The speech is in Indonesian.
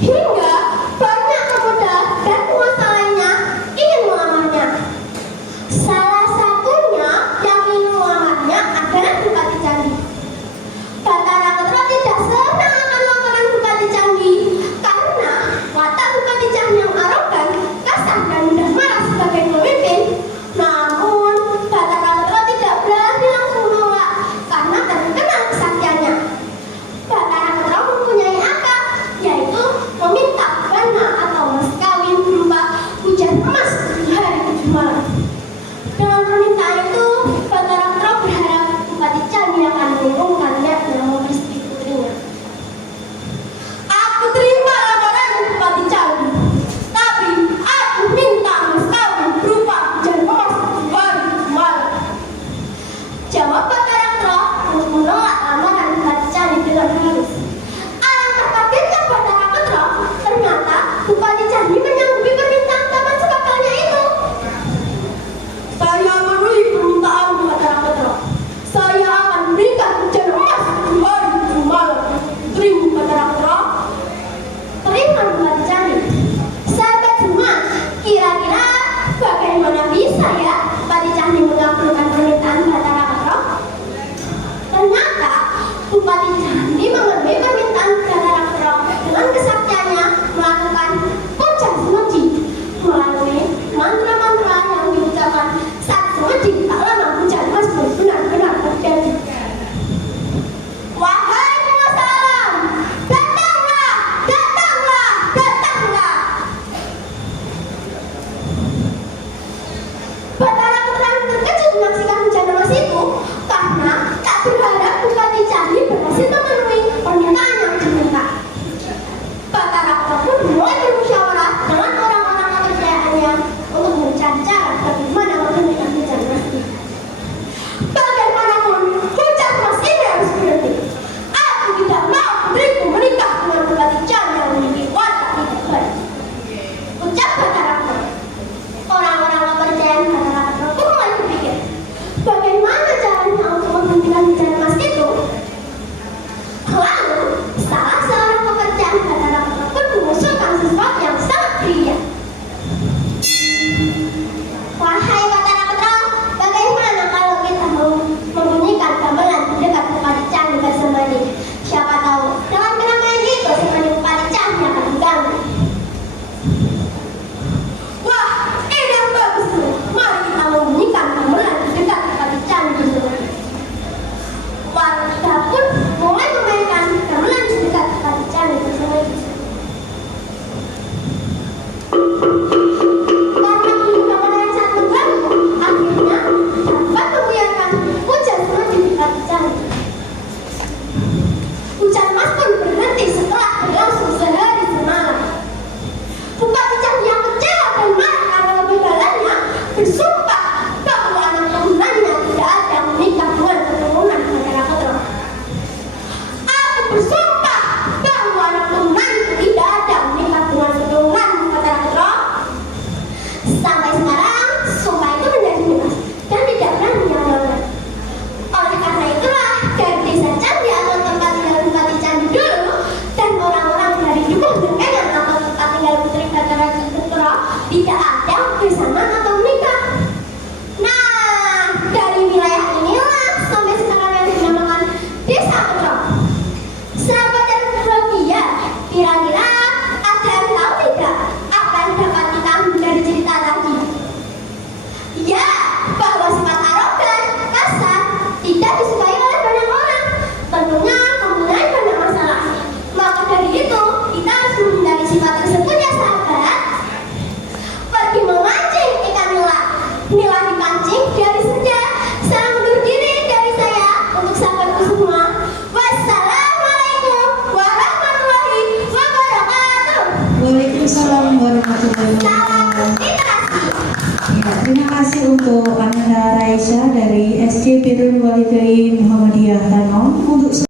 hingga banyak pemuda dan pengusaha lainnya ingin melamarnya. Salah satunya yang ingin melamarnya adalah Bupati Candi. Batara Putra tidak senang akan lamaran Bupati Candi karena watak Bupati Candi yang arogan, kasar dan mudah marah sebagai pemimpin. Namun Batara Putra tidak berani langsung menolak karena terkenal kesaktiannya. Batara Putra mempunyai akal, yaitu meminta dana atau mas kawin berupa hujan emas di hari 7 malam. Dengan permintaan itu, Batara Putra berharap Bupati Candi akan mengumumkannya dan merestui putrinya. Aku terima lamaran Bupati Candi, tapi aku minta mas kawin berupa hujan emas di hari 7 malam. Jawab Batara Putra untuk menolak lamaran Bupati Candi dengan halus. Alangkah kagetnya Batara Putra, ternyata Bupati Candi menyanggupi permintaan taman sepakalnya itu. Saya memenuhi permintaan Batara Putra. Saya akan berikan hujan emas di hari 7 malam. Terima Batara Putra. Terima Bupati Candi. Sahabat semua, kira-kira bagaimana bisa ya Bupati Candi mengabulkan permintaan Batara Putra? Ternyata Bupati Candi memenuhi permintaan Batara Putra dengan kesaktiannya melakukan puja semuji melalui mantra-mantra yang diucapkan saat semuji tak lama hujan emas pun benar-benar terjadi. Wahai penguasa alam, datanglah, datanglah, datanglah. Batara Putra terkejut menyaksikan hujan emas itu karena tak berharap Bupati Candi berhasil memenuhi permintaan yang diminta. Batara Putra pun mulai bermusyawarah dengan orang-orang kepercayaannya untuk mencari cara bagaimana menghentikan hujan emas itu. Bagaimanapun hujan emas ini harus berhenti. Aku tidak mau putriku menikah dengan Bupati Candi yang memiliki watak tidak baik, ucap Batara Putra. Orang-orang kepercayaan Batara Putra pun mulai berpikir, bagaimana caranya untuk menghentikan hujan emas itu? Lalu, salah seorang kepercayaan Batara Putra pun mengusulkan sesuatu yang sangat brilian. Wahai Batara Putra, bagaimana kalau kita membunyikan gamelan di dekat Bupati Candi bersemadi? Siapa tahu dengan keramaian itu semadi Bupati Candi akan diganggu. Wah, ini yang bagus tuh. Mari kita membunyikan gamelan di dekat Bupati Candi bersemadi. Warga pun mulai memainkan gamelan di dekat Bupati Candi bersemadi. Karena bunyi gamelan yang sangat mengganggu, akhirnya dapat membiarkan hujan emas di Bupati Candi. Hujan emas pun berhenti setelah berlangsung sehari semalam. Bupati Candi yang kecewa dan marah karena kegagalannya bersumpah bahwa anak turunannya tidak ada menikah dengan keturunan Batara Putra. Aku bersumpah bahwa anak turunanku tidak ada menikah dengan keturunan Batara Putra. Sampai sekarang, sumpah itu menjadi lunas dan tidak berani yang melanggar. Oleh karena itulah, dari desa Candi atau tempat tinggal Bupati Candi dulu dan orang-orang dari Dukung Dengengan atau tempat tinggal Putri Batara Putra tidak ada besanan atau menikah. Nah, dari wilayah inilah sampai sekarang yang dinamakan Desa Putra. Sahabat dan berbahagia, kira-kira ada yang tahu tidak apa yang dapat kita ambil dari cerita tadi? Ya, bahwa sifat arogan, kasar, tidak disukai oleh banyak orang. Tentunya mempunyai banyak masalah. Maka dari itu, kita harus menghindari sifat tersebut ya sahabat. Pergi memancing ikan nila. Nila dipancing dari senja. Salam undur diri dari saya untuk sahabatku semua. Wassalamualaikum warahmatullahi wabarakatuh. Waalaikumsalam warahmatullahi wabarakatuh. Ya, terima kasih untuk Amanda Raisa dari SD Birrul Walidain Muhammadiyah Tanom untuk